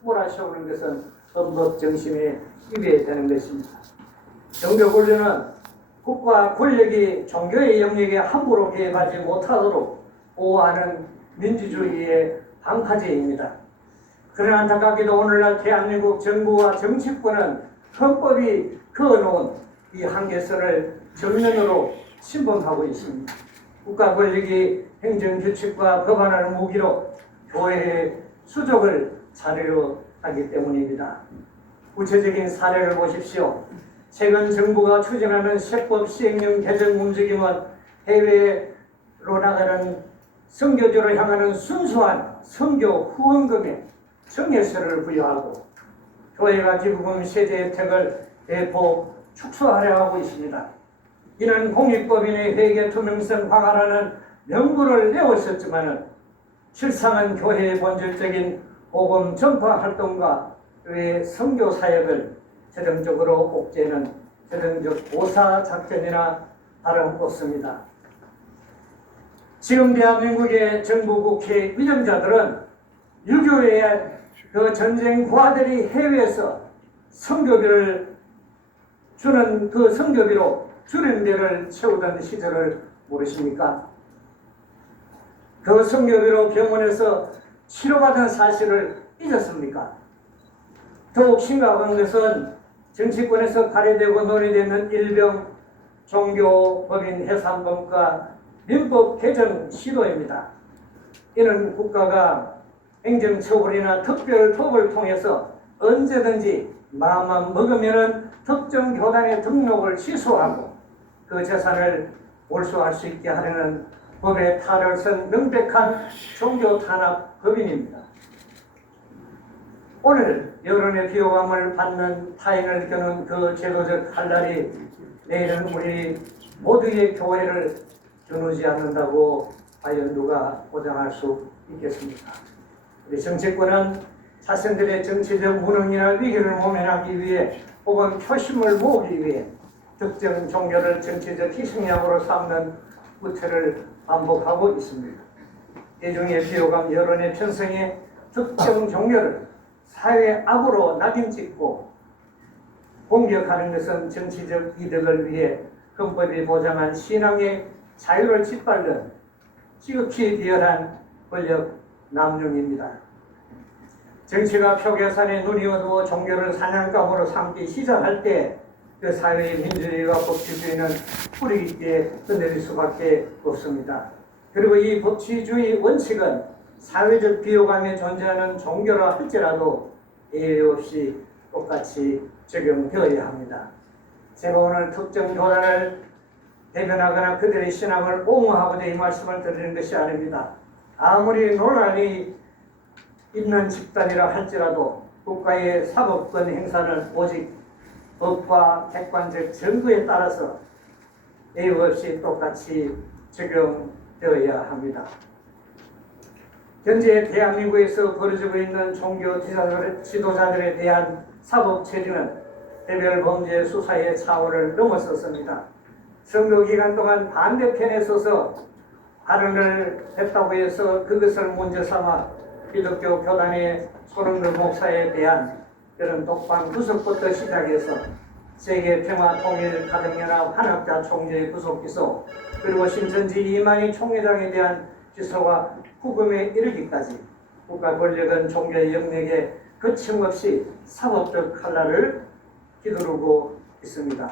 몰아세우는 것은 헌법 정신에 위배되는 것입니다. 종교 권리는 국가 권력이 종교의 영역에 함부로 개입하지 못하도록 보호하는 민주주의의 방파제입니다. 그러나 안타깝게도 오늘날 대한민국 정부와 정치권은 헌법이 그어놓은 이 한계선을 정면으로 침범하고 있습니다. 국가 권력이 행정규칙과 법안을 무기로 교회의 수족을 자료로 하기 때문입니다. 구체적인 사례를 보십시오. 최근 정부가 추진하는 세법 시행령 개정 움직임은 해외로 나가는 선교지로 향하는 순수한 선교 후원금에 정예세를 부여하고 교회가 기부금 세제 혜택을 대폭 축소하려 하고 있습니다. 이는 공익법인의 회계 투명성 강화라는 명분을 내었었지만 실상은 교회의 본질적인 복음 전파 활동과 교회의 선교 사역을 재정적으로 옥죄는 재정적 보사 작전이나 다름없습니다. 지금 대한민국의 정부 국회 위정자들은 유교의 그 전쟁 부하들이 해외에서 선교비를 주는 그 선교비로 주린배를 채우던 시절을 모르십니까? 그 선교비로 병원에서 치료받은 사실을 잊었습니까? 더욱 심각한 것은 정치권에서 발의되고 논의되는 일병 종교법인 해산범과 민법 개정 시도입니다. 이는 국가가 행정처벌이나 특별법을 통해서 언제든지 마음만 먹으면 특정 교단의 등록을 취소하고 그 재산을 몰수할 수 있게 하려는 법의 탈을 쓴 명백한 종교 탄압 법인입니다. 오늘 여론의 비호감을 받는 타인을 겨눈 그 제도적 칼날이 내일은 우리 모두의 교회를 겨누지 않는다고 과연 누가 보장할 수 있겠습니까? 우리 정치권은 자신들의 정치적 무능이나 위기를 모면하기 위해 혹은 표심을 모으기 위해 특정 종교를 정치적 희생양으로 삼는 구태를 반복하고 있습니다. 대중의 비호감 여론의 편성에 특정 종교를 사회 악으로 낙인찍고 공격하는 것은 정치적 이득을 위해 헌법이 보장한 신앙의 자유를 짓밟는 지극히 비열한 권력 남용입니다. 정치가 표계산에 눈이 어두워 종교를 사냥감으로 삼기 시작할 때 그 사회의 민주주의와 법치주의는 뿌리 깊게 흔들릴 수밖에 없습니다. 그리고 이 법치주의 원칙은 사회적 비호감에 존재하는 종교라 할지라도 예외 없이 똑같이 적용되어야 합니다. 제가 오늘 특정 교단을 대변하거나 그들의 신앙을 옹호하고자 이 말씀을 드리는 것이 아닙니다. 아무리 논란이 있는 집단이라 할지라도 국가의 사법권 행사는 오직 법과 객관적 증거에 따라서 예외 없이 똑같이 적용되어야 합니다. 현재 대한민국에서 벌어지고 있는 종교 지도자들에 대한 사법 처리는 개별 범죄 수사의 차원을 넘어섰습니다. 선거 기간 동안 반대편에 서서 발언을 했다고 해서 그것을 문제 삼아 기독교 교단의 손흥민 목사에 대한 그런 독방 구속부터 시작해서 세계평화통일가정연합 한학자 총재의 구속 기소, 그리고 신천지 이만희 총회장에 대한 기소와 후금에 이르기까지 국가 권력은 종교의 영역에 거침없이 사법적 칼날을 휘두르고 있습니다.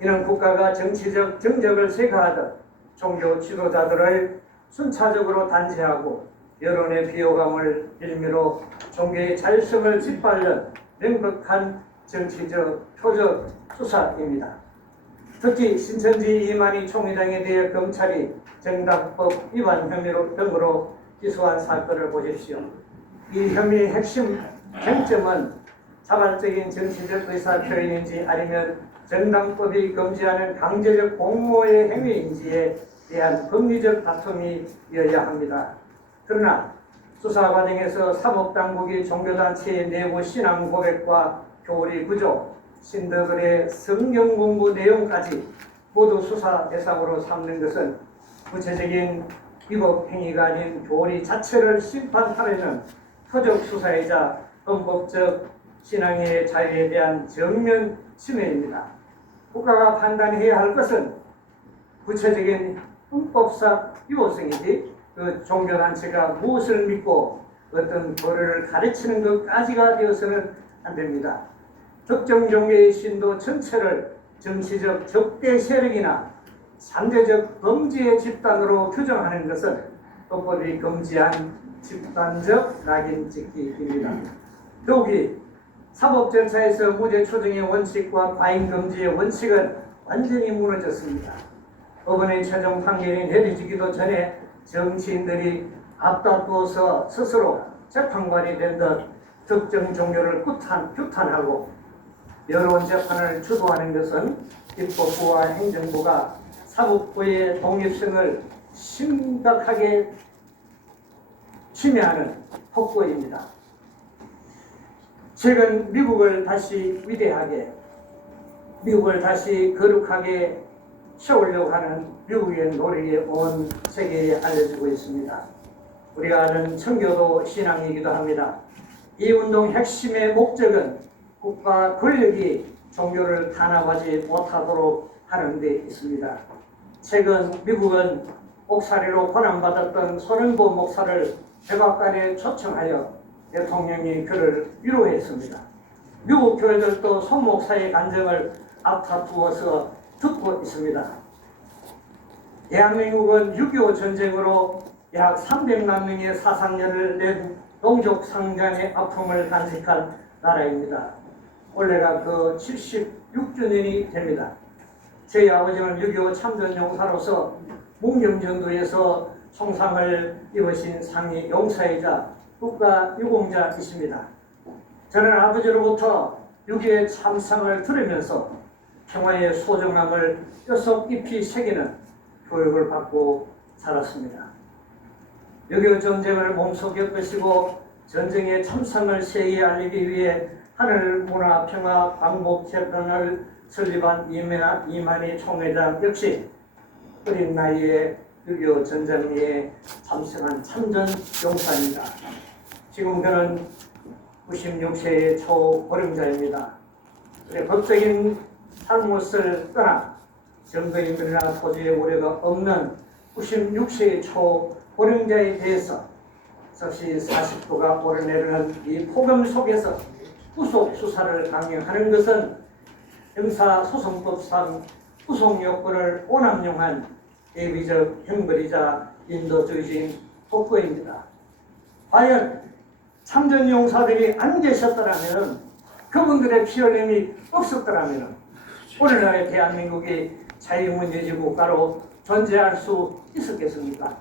이는 국가가 정치적 정적을 세가하듯 종교 지도자들을 순차적으로 단죄하고 여론의 비호감을 빌미로 종교의 자율성을 짓밟는 명백한 정치적 표적 수사입니다. 특히 신천지 이만희 총회장에 대해 검찰이 정당법 위반 혐의로 기소한 사건을 보십시오. 이 혐의의 핵심 쟁점은 자발적인 정치적 의사 표현인지 아니면 정당법이 금지하는 강제적 공모의 행위인지에 대한 법리적 다툼이어야 합니다. 그러나 수사 과정에서 사법당국이 종교단체의 내부 신앙 고백과 교리 구조, 신도들의 성경 공부 내용까지 모두 수사 대상으로 삼는 것은 구체적인 위법 행위가 아닌 교리 자체를 심판하려는 표적 수사이자 헌법적 신앙의 자유에 대한 정면 침해입니다. 국가가 판단해야 할 것은 구체적인 헌법상 유효성이지 그 종교단체가 무엇을 믿고 어떤 도리를 가르치는 것까지가 되어서는 안 됩니다. 특정 종교의 신도 전체를 정치적 적대 세력이나 상대적 범죄 집단으로 규정하는 것은 헌법이 금지한 집단적 낙인 찍기입니다. 더욱이 사법 절차에서 무죄 추정의 원칙과 과잉 금지의 원칙은 완전히 무너졌습니다. 법원의 최종 판결이 내려지기도 전에 정치인들이 앞다투어서 스스로 재판관이 된 듯 특정 종교를 규탄하고 여론 재판을 주도하는 것은 입법부와 행정부가 사법부의 독립성을 심각하게 침해하는 폭거입니다. 최근 미국을 다시 위대하게, 미국을 다시 거룩하게 세우려고 하는 미국의 노력이 온 세계에 알려지고 있습니다. 우리가 아는 청교도 신앙이기도 합니다. 이 운동 핵심의 목적은 국가 권력이 종교를 탄압하지 못하도록 하는 데 있습니다. 최근 미국은 옥살이로 고난받았던 손흥보 목사를 백악관에 초청하여 대통령이 그를 위로했습니다. 미국 교회들도 손 목사의 간증을 앞다투어서 듣고 있습니다. 대한민국은 6.25 전쟁으로 약 300만 명의 사상자를 낸 동족 상잔의 아픔을 간직한 나라입니다. 올해가 그 76주년이 됩니다. 저희 아버지는 6.25 참전 용사로서 문경전도에서 총상을 입으신 상위 용사이자 국가 유공자이십니다. 저는 아버지로부터 6.25 참상을 들으면서 평화의 소중함을 뼛속 깊이 새기는 교육을 받고 자랐습니다. 6.25 전쟁을 몸소 겪으시고 전쟁의 참상을 세계에 알리기 위해 하늘문화평화광복재단을 설립한 이만희 총회장 역시 어린 나이에 6.25 전쟁에 참석한 참전 용사입니다. 지금 그는 96세의 초고령자입니다. 법적인 잘못을 떠나 정거인들이나 토지의 우려가 없는 96세의 초고령자에 대해서 즉시 40도가 오르내리는 이 폭염 속에서 구속 수사를 강행하는 것은 형사소송법상 구속 요건을 오남용한 예비적 형벌이자 인도주의적인 폭거입니다. 과연 참전용사들이 안 계셨더라면, 그분들의 피 흘림이 없었더라면 오늘날의 대한민국이 자유민주주의 국가로 존재할 수 있었겠습니까?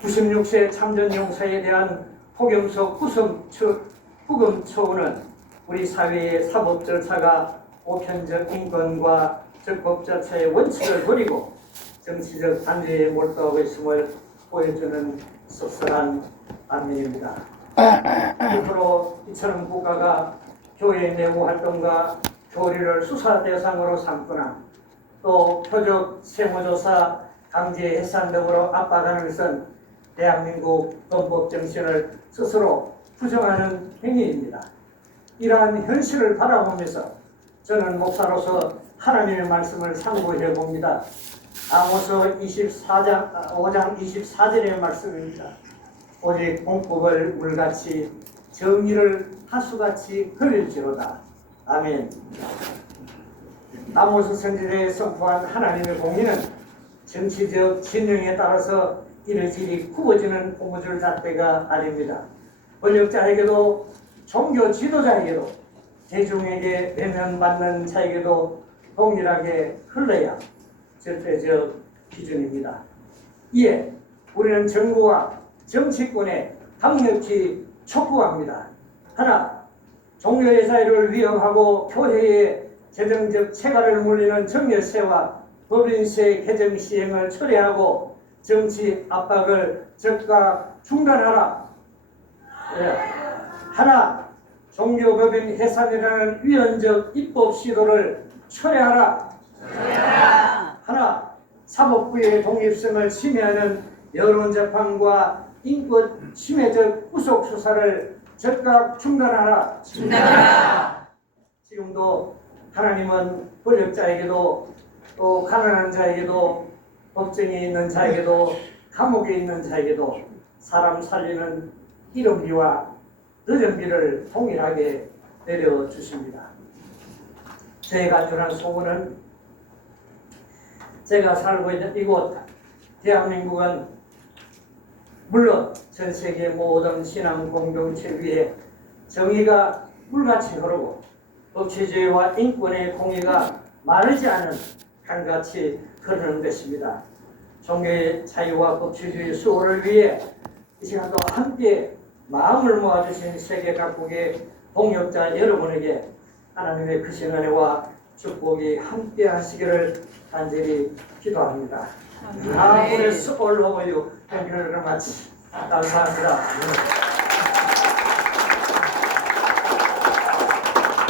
96세 참전용사에 대한 폭염 속 구금 처우는 우리 사회의 사법 절차가 보편적 인권과 적법 자체의 원칙을 버리고 정치적 단죄에 몰두하고 있음을 보여주는 씁쓸한 안면입니다. 앞으로 이처럼 국가가 교회 내부 활동과 교리를 수사 대상으로 삼거나 또 표적 세무조사 강제 해산 등으로 압박하는 것은 대한민국 헌법 정신을 스스로 부정하는 행위입니다. 이러한 현실을 바라보면서 저는 목사로서 하나님의 말씀을 상고해 봅니다. 아모스 5장 24절의 말씀입니다. 오직 공법을 물같이 정의를 하수같이 그릴지로다. 아멘. 아모스 선지자에 선포한 하나님의 공의는 정치적 진영에 따라서 이리저리 구워지는 고무줄 잣대가 아닙니다. 권력자에게도 종교 지도자에게도 대중에게 외면받는 자에게도 동일하게 흘러야 절대적 기준입니다. 이에 우리는 정부와 정치권에 강력히 촉구합니다. 하나, 종교의 자유를 위협하고 교회의 재정적 체가를 물리는 정열세와 법인세 개정 시행을 철회하고 정치 압박을 즉각 중단하라. 하나, 종교법인 해산이라는 위헌적 입법 시도를 철회하라. 하나, 사법부의 독립성을 침해하는 여론재판과 인권 침해적 구속수사를 즉각 중단하라. 중단하라. 지금도 하나님은 권력자에게도 또 가난한 자에게도 법정에 있는 자에게도 감옥에 있는 자에게도 사람 살리는 이른 비와 늦은 비를 동일하게 내려주십니다. 제 간절한 소원은 제가 살고 있는 이곳 대한민국은 물론 전 세계 모든 신앙 공동체 위에 정의가 물같이 흐르고 법치주의와 인권의 공의가 마르지 않은 강같이 흐르는 것입니다. 종교의 자유와 법치주의 수호를 위해 이 시간도 함께 마음을 모아주신 세계 각국의 동역자 여러분에게 하나님의 크신 은혜와 축복이 함께 하시기를 간절히 기도합니다. God bless all of you. Thank you very much. 감사합니다.